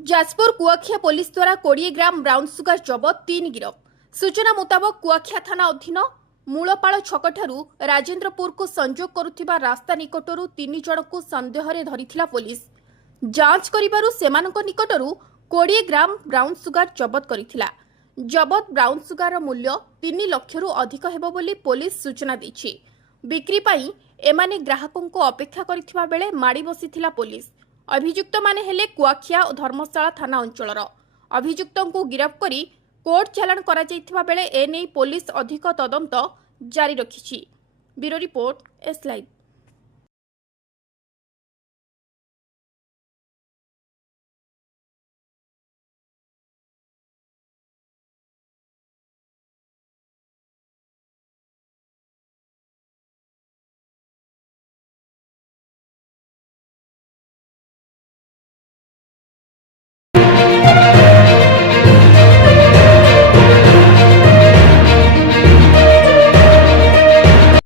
Jajpur कुआखिया police द्वारा 20 gram brown sugar जबत 3 गिरफ। सूचना मुताबक कुआखिया थाना अधीन मूलपाड़ छकठारू राजेन्द्रपुर को संजोग करुथिबा रास्ता निकटरू 3 जन को संदेह रे धरिथिला पुलिस। जांच करिबारु सेमानक निकटरू 20 gram brown sugar जबत करिथिला। जबत brown sugar मूल्य 3 लाख रु अधिक हेबो बोली पुलिस सूचना दैछि। बिक्री पाई एमाने ग्राहकों को अपेक्षा करिथिबा बेले माड़ी बसिथिला पुलिस। अभियुक्त माने हेले कुआखिया और धर्मशाला थाना अंचलर। अभियुक्तों को गिरफ्त करी कोर्ट चालाण करा जायथिबा बेले एने पुलिस अधिक तदंत जारी रखिछि। Bureau report S live.